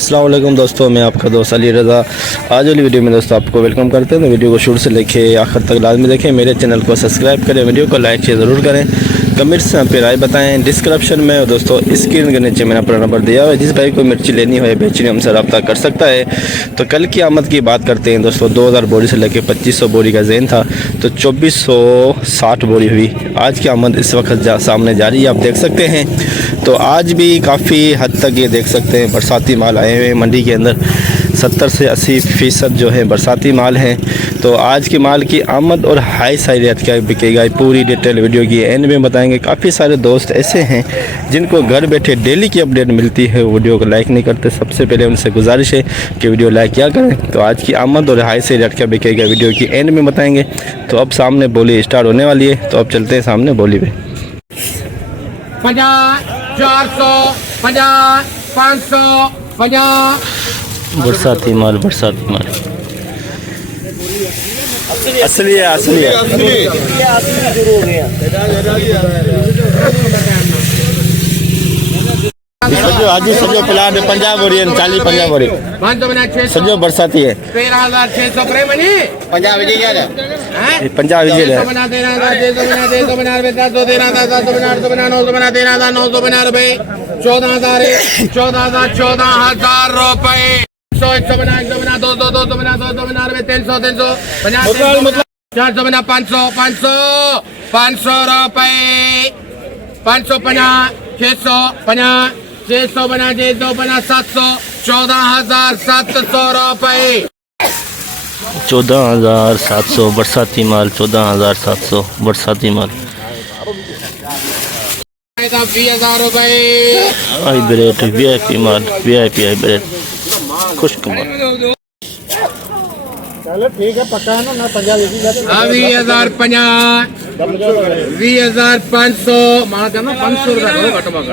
अस्सलाम वालेकुम दोस्तों, मैं आपका दोस्त अली रज़ा। आज वाली वीडियो में दोस्तों आपको वेलकम करते हैं। तो वीडियो को शुरू से लेके आखिर तक लाजमी देखें। मेरे चैनल को सब्सक्राइब करें, वीडियो को लाइक शेयर ज़रूर करें, कमेंट्स में पे राय बताएं। डिस्क्रिप्शन में दोस्तों स्क्रीन के नीचे मैंने अपना नंबर दिया हुआ है, जिस भाई को मिर्ची लेनी हो या बेचनी हमसे रब्ता कर सकता है। तो कल की आमद की बात करते हैं दोस्तों। 2000 बोरी से लेकर 2500 बोरी का ज़ेन था, तो 2460 बोरी हुई। आज की आमद इस वक्त सामने जारी है, आप देख सकते हैं। तो आज भी काफ़ी हद तक ये देख सकते हैं बरसाती माल आए हुए हैं मंडी के अंदर। 70 से 80% जो है बरसाती माल हैं। तो आज के माल की आमद और हाई साई रेट क्या बिकेगा, पूरी डिटेल वीडियो की एंड में बताएंगे। काफ़ी सारे दोस्त ऐसे हैं जिनको घर बैठे डेली की अपडेट मिलती है, वीडियो को लाइक नहीं करते। सबसे पहले उनसे गुजारिश है कि वीडियो लाइक क्या करें। तो आज की आमद और हाई साई रेट क्या बिकेगा वीडियो की एंड में बताएंगे। तो अब सामने बोली स्टार्ट होने वाली है, तो अब चलते हैं सामने बोली पे। 50, 400, 50, 500, 50। बरसाती माल असली है। सजो हाजी सजो प्लाट 50 बोरी 40 50 बोरी सजो बरसाती है। 13,600 प्रेमनी 50 विजय क्या है? 50 विजय है। 14,000 रुपए। 100 बना 200 बना 300 400 बना 500 रुपए। 550 650 600 बना 600 बना 700 14,700 रुपए। 14,700 बरसाती माल। 14,700 बरसाती माल। 20,000 रुपए। हाइब्रिड वीआईपी माल, वीआईपी हाइब्रिड खुश्क माल। चलो ठीक है, पक्का है ना 50 20,050 20,500 मां जाना 500 रुपया करो घटो मगर।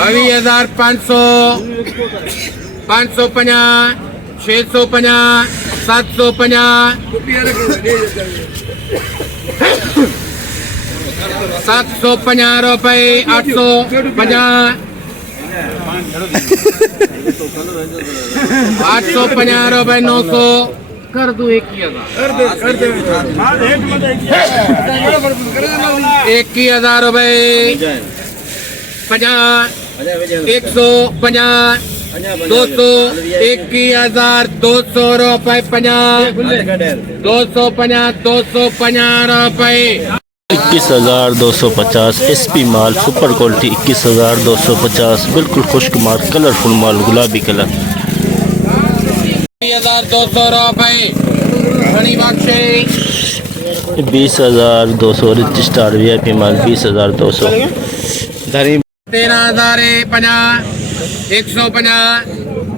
20,500 550 650 750 750 रुपए। 850 850 रुपए। 900 कर दो 21,000 रुपए। 50 150 200 21,200 रुपए। 50 250 250 रुपए। 21,250 एसपी माल सुपर क्वालिटी। 21,250 बिल्कुल खुश्क माल, कलरफुल माल, गुलाबी कलर। 20,200 रुपए। 20,200 रिच स्टार वीआईपी माल। 20,200 13,050 150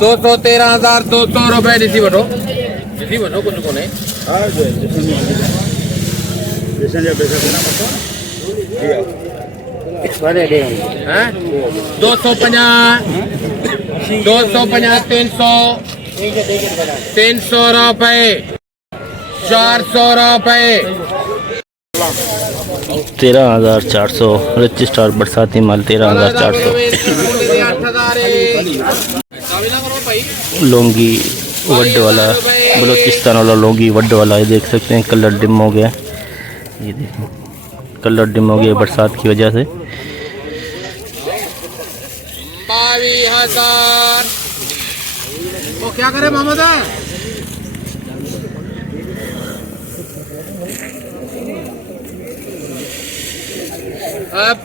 200 13,200 रुपए। डिसी बनो कुछ को नहीं। 250 300 रुपए। 400 रुपए। 13,400 रिच स्टार बरसाती माल। 13,400 लौंगी वड वाला, बलूचिस्तान वाला लौंगी वड वाला। ये देख सकते हैं कलर डिम हो गया, ये देखो कलर डिम हो गया बरसात की वजह से। 22,000 वो क्या करे मोहम्मद?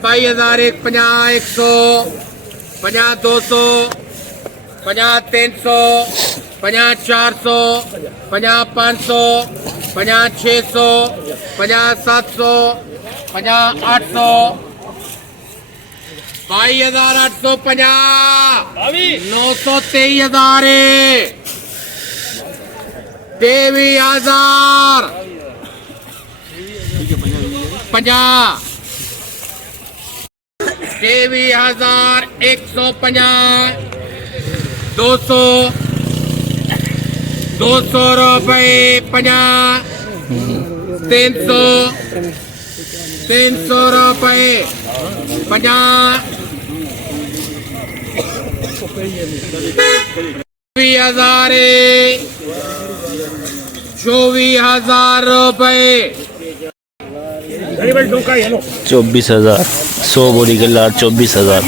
22,000 50 100 50 200 50 300 50 400 50 500 50 600 50 700 50 800 22,850 923,000 23,000 50 23,000 150 200 रुपए। 50 300 रुपए। 50 ₹24,000 24,000 100 बोरी के लाट 24,000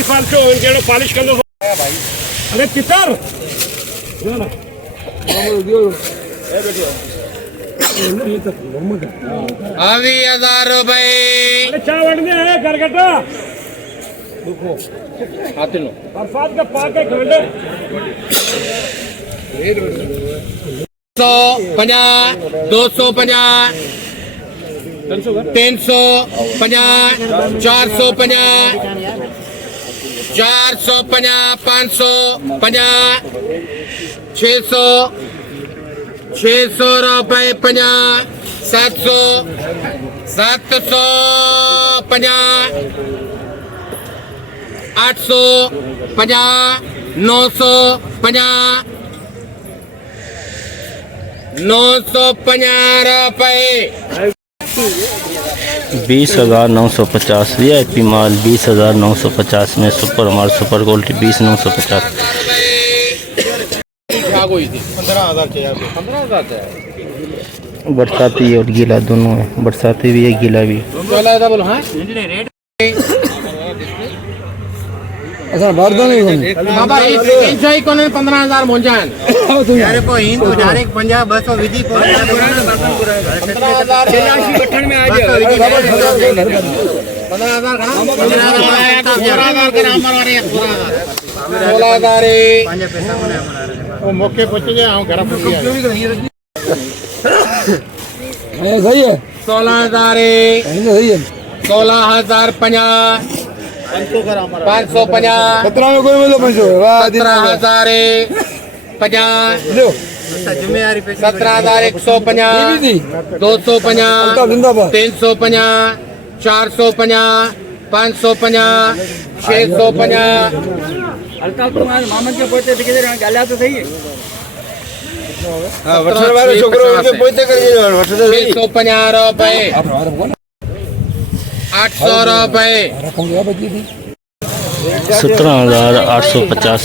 ₹250 250 350 450 550 600 ₹50 700 750 850 950 ₹950 20,950 VIP माल 20,950 में सुपर माल सुपर क्वालिटी 20,950 बरसाती और गीला दोनों है, बरसाती भी है गीला भी। अच्छा बात नहीं बाबा 15,000 मोजान यार को हिंद उधारे पंजाब 200 विधि को 15,000 में आ जाओ 15,000 वो मौके पहुंच गए हम घर पहुंच गए सही है 16,000 सही है 16,050 550 17 में कोई मतलब 17,050 लो जिम्मेदारी पे 17,150 250 जिंदाबाद 350 450 550 650 मामन के पोते दिखे गाला तो सही है हां वठन वाले छोकरो के पोते कर दीजिए वठन तो सही 650 रुपए 800 रुपए 17,850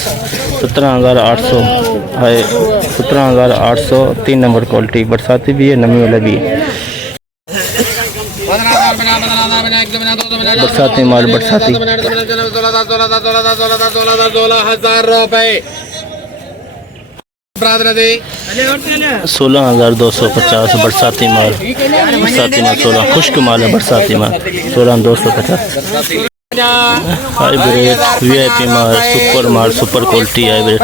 17,800 है 17,800 3 नंबर क्वालिटी बरसाती भी है नमी वाला भी है बरसाती माल बरसाती 16,000 रुपए 16,250 बरसाती माल 16 खुश्क माल है बरसाती माल 16,250 हाइब्रिड VIP माल सुपर क्वालिटी हाइब्रिड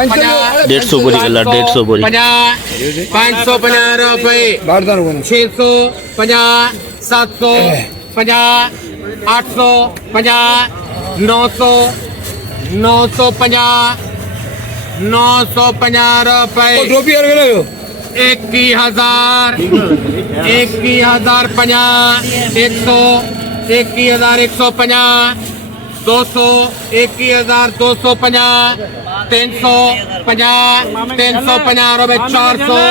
150 बोरी का लाट 150 बोरी 550 रुपए 650 750 850 900 950 950 रुपए 21,000 1,050 100 21,150 200 21,250 350 350 रुपए 450 रुपए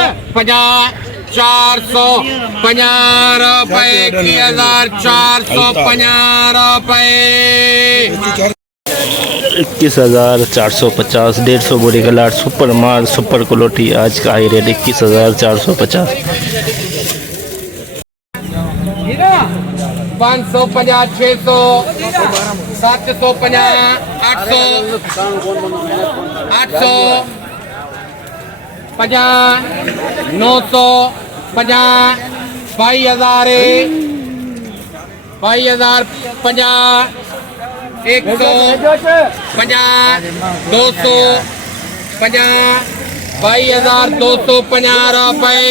1,450 रुपए 21,450 150 बोरी का लाट सुपर माल सुपर क्वालिटी आज का हाई रेट 21,450 550 600 750 800 850 900 50 22,000 50 150 200 50 22,250 रुपए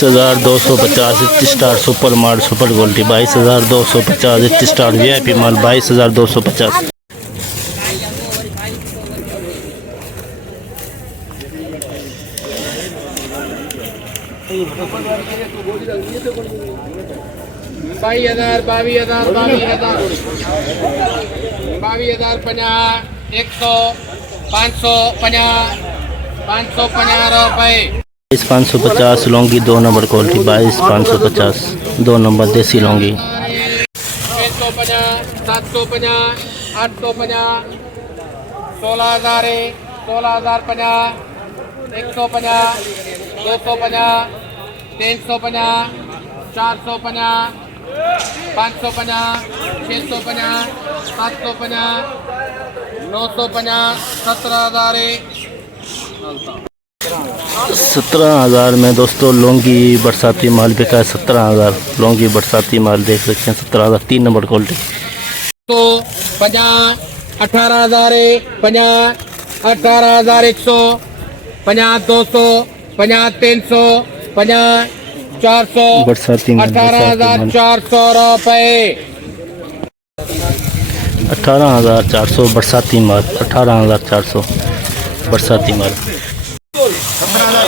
2250 स्टार सुपर माल सुपर क्वालिटी 22,250 स्टार VIP माल 22,250 22,000 50 100 550 रुपए 22,550 लौंगी 2 नंबर क्वालिटी 22,550 2 नंबर देसी लौंगी 650 750 850 16,000 16,050, 150, 250, 350, 450, 550, 650, 750, 950, 17,000 17,000 में दोस्तों लौंगी बरसाती माल बिका है। 17,000 लौंगी बरसाती माल देख सकते हैं। 17,000 3 नंबर क्वालिटी। तो 50, 18,000, 50, 18,100, 50, 200, 50, 300, 50, 400, बरसाती माल, 18,400 रुपए। 18,400 बरसाती माल। 18,400 बरसाती माल।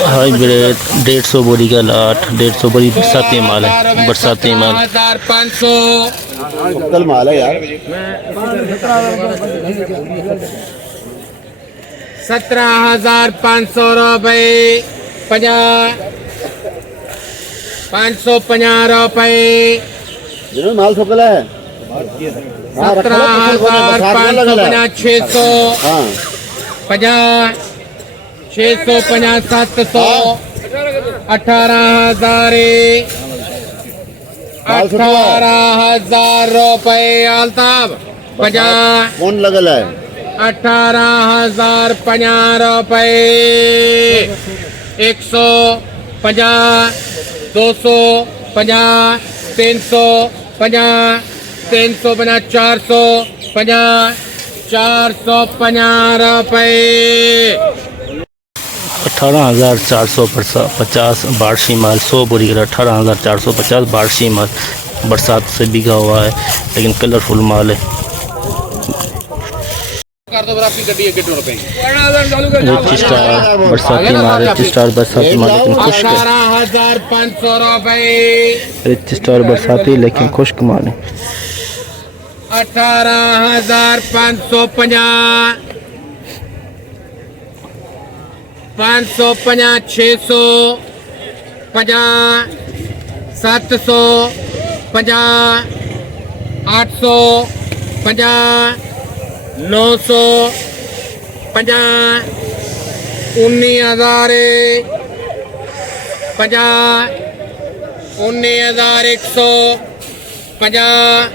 हाईब्रिड 150 बोरी का लाट। 150 बोरी बरसाती माल है। बरसाती माल 17,500, कल माल है यार। 17,500 रुपए। 50, 550 रुपए। जिन्होंने माल ठोकला है 17,550, 600, हाँ 50, 650, 700, 18,000, 18,000 रुपए। आलताब 50, कौन लगल है 18,050 रुपए। 150, 250, 350, 350, 450, 450 रुपए। 18,450 बारशी माल। 100 बोरी का 18,450 बारशी माल। बरसात से भीगा हुआ है लेकिन कलरफुल माल है। कर दो आपकी गड्डी 1 रुपए। रिच स्टार बरसाती माल। रिच स्टार बरसाती माल लेकिन खुश्क है। 18,500 रुपए। रिच स्टार बरसाती लेकिन खुश्क माल है। 18,550, 550, 600, 50, 700, 50, 800, 50, 900, 50, 19,000, 50, 19,100, 50,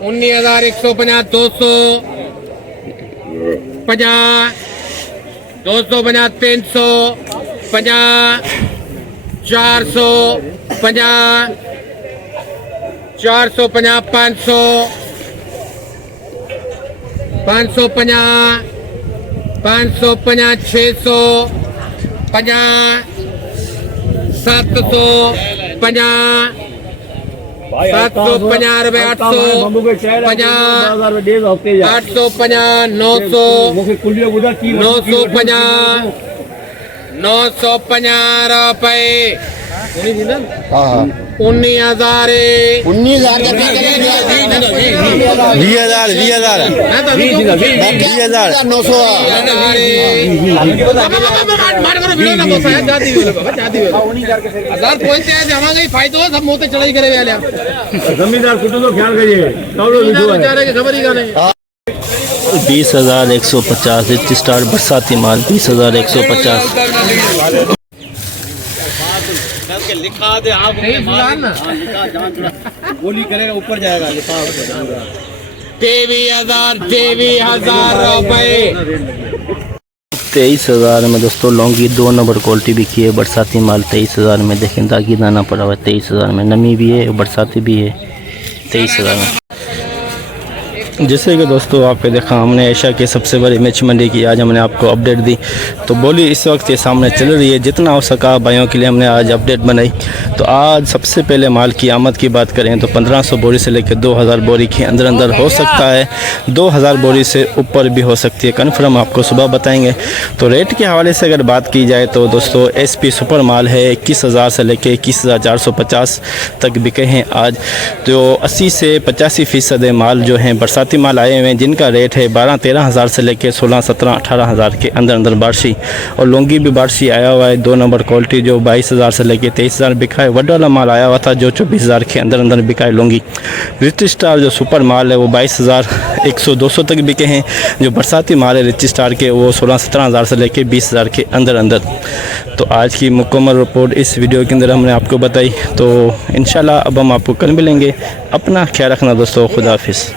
19,150, 200, 50, 250, 300, 50, 400, 50, 450, 500, 550, 550, 600, 50, 700, 50, 750 रुपए। 800, 50, 850, 900, 950, 950 रुपए। 19,000, 19,000 900 फायदो सब मोते चढ़ाई करे जमींदार कुटुंब तो ख्याल करिए खबर ही नहीं। 20,150 रिच स्टार बरसाती माल। 20,150। लिखा दे आप गोली करेगा ऊपर जाएगा। 23,000 रुपए। 23,000 में दोस्तों लौंगी 2 नंबर क्वालिटी बिकी है। बरसाती माल 23,000 में। देखें दागी दाना पड़ा हुआ है। 23,000 में नमी भी है बरसाती भी है। 23,000 में। जैसे कि दोस्तों आपने देखा हमने एशिया के सबसे बड़ी मिर्च मंडी की आज हमने आपको अपडेट दी। तो बोली इस वक्त ये सामने चल रही है। जितना हो सका भाइयों के लिए हमने आज अपडेट बनाई। तो आज सबसे पहले माल की आमद की बात करें तो 1500 बोरी से लेकर 2000 बोरी के अंदर हो सकता है। 2000 बोरी से ऊपर भी हो सकती है। कन्फर्म आपको सुबह बताएंगे। तो रेट के हवाले से अगर बात की जाए तो दोस्तों SP सुपर माल है 21,000 से लेकर 21,450 तक बिके हैं आज। तो 80 से 85% माल जो हैं बरसाती बरसाती माल आए हुए हैं जिनका रेट है 12-13 हज़ार से लेके 16-17-18 हज़ार के अंदर अंदर बारशी। और लुंगी भी बारशी आया हुआ है 2 नंबर क्वालिटी जो 22 हज़ार से लेके 23 हज़ार बिका है। वड वाला माल आया हुआ था जो 24 हज़ार के अंदर अंदर बिका है लुंगी। रिच स्टार जो सुपर माल है वो 22 हज़ार 100-200 तक बिके हैं। जो बरसाती माल है रिच स्टार के वो 16-17 हज़ार से लेके 20 हज़ार के अंदर अंदर। तो आज की मुकम्मल रिपोर्ट इस वीडियो के अंदर हमने आपको बताई। तो इंशाल्लाह अब हम आपको कल मिलेंगे। अपना ख्याल रखना दोस्तों, खुदा हाफिज़।